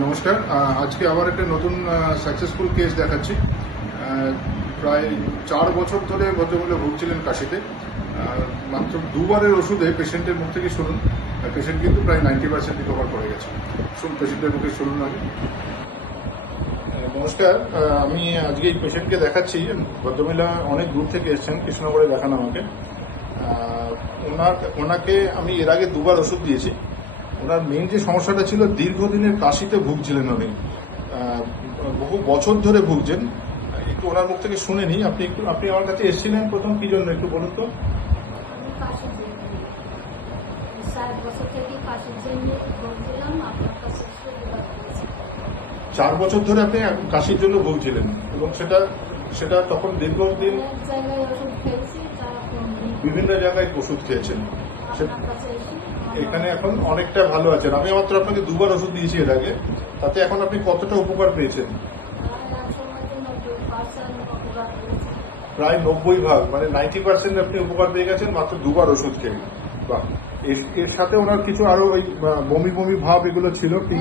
নমস্কার। আজকে আবার একটা নতুন সাকসেসফুল কেস দেখাচ্ছি। প্রায় 4 বছর ধরে ভদ্রমহিলা ভুগছিলেন কাশিতে। মাত্র দুবারের ওষুধে পেশেন্টের মুখ থেকে শুনুন, পেশেন্ট কিন্তু প্রায় 90% রিকভার করে গেছে। শুনুন পেশেন্টের মুখে শুনুন আগে। নমস্কার, আমি আজকে এই পেশেন্টকে দেখাচ্ছি। ভদ্রমহিলা অনেক দূর থেকে এসেছেন, কৃষ্ণনগরে দেখান আমাকে। ওনাকে আমি এর আগে দুবার ওষুধ দিয়েছি। ওনার মেইন যে সমস্যাটা ছিল, দীর্ঘদিনের কাশিতে ভুগছিলেন উনি, বহু বছর ধরে ভুগছেন। একটু ওনার মুখ থেকে শুনে নিই। আপনি আমার কাছে এসেছিলেন প্রথম কি জন্য একটু বলুন তো। 4 বছর ধরে আপনি কাশির জন্য ভুগছিলেন এবং সেটা তখন দীর্ঘদিন বিভিন্ন জায়গায় ওষুধ খেয়েছেন। এখানে এখন অনেকটা ভালো আছেন। আমি মাত্র আপনাকে দুবার ওষুধ দিয়েছি এর আগে, তাতে এখন আপনি কতটা উপকার পেয়েছেন? প্রায় 90 ভাগ, মানে 90% আপনি উপকার পেয়ে গেছেন মাত্র দুবার ওষুধ খেয়ে। বাহ। এর সাথে ওনার কিছু আরো ওই বমি বমি ভাব এগুলো ছিল, কি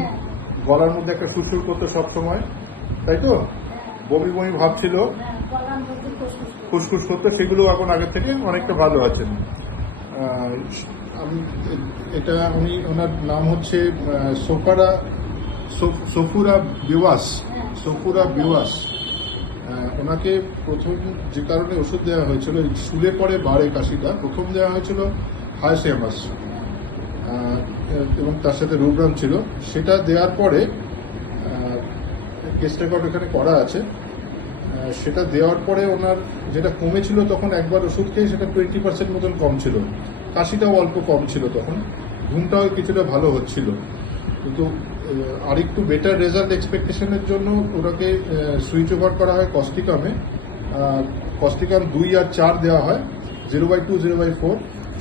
গলার মধ্যে একটা সুরসুর করতো সবসময়, তাই তো? বমি বমি ভাব ছিল, ফুসফুস করতো, সেগুলো এখন আগের থেকে অনেকটা ভালো আছেন। ওনার নাম হচ্ছে সফুরা বিওয়াস। ওনাকে প্রথম যে কারণে ওষুধ দেওয়া হয়েছিল, শুলে পরে বাড়ে কাশিটা, প্রথম দেওয়া হয়েছিল হাইসেমাস এবং তার সাথে রুব্রাম ছিল। সেটা দেওয়ার পরে কেস রেকর্ড এখানে করা আছে। সেটা দেওয়ার পরে ওনার যেটা কমেছিল, তখন একবার ওষুধ খেয়ে সেটা 20% মতন কম ছিল, কাশিটাও অল্প কম ছিল, তখন ঘুমটাও কিছুটা ভালো হচ্ছিল। কিন্তু আরেকটু বেটার রেজাল্ট এক্সপেকটেশনের জন্য ওনাকে সুইচ ওভার করা হয় কস্টিকামে। কস্টিকাম 2 আর 4 দেওয়া হয়, 0/2 0/4।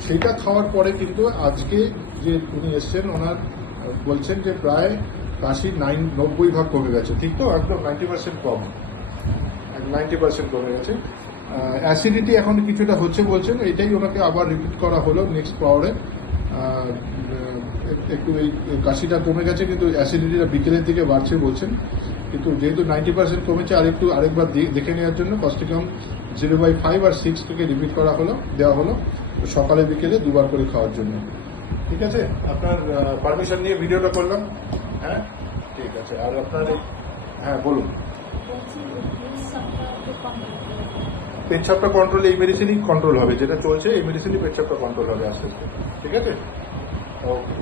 সেইটা খাওয়ার পরে কিন্তু আজকে যে উনি এসছেন, ওনার বলছেন যে প্রায় কাশি 90 ভাগ কমে গেছে। ঠিক তো? একদম 90% কম, 90% কমে গেছে। অ্যাসিডিটি এখন কিছুটা হচ্ছে বলছেন, এটাই ওনাকে আবার রিপিট করা হলো নেক্সট পাওয়ারে। একটু এই কাশিটা কমে গেছে, কিন্তু অ্যাসিডিটিটা বিকেলের দিকে বাড়ছে বলছেন। কিন্তু যেহেতু 90% কমেছে, আরেকবার দেখে নেওয়ার জন্য কস্টিকাম 0/5 আর 6 থেকে রিপিট দেওয়া হলো সকালে বিকেলে দুবার করে খাওয়ার জন্য। ঠিক আছে? আপনার পারমিশন নিয়ে ভিডিওটা করলাম। হ্যাঁ, ঠিক আছে। আর আপনার হ্যাঁ বলুন। পেচ্ছাপটা কন্ট্রোল এই মেডিসিনই কন্ট্রোল হবে, যেটা চলছে এই মেডিসিনই পেচ্ছাপটা কন্ট্রোল হবে আস্তে আস্তে। ঠিক আছে? ওকে।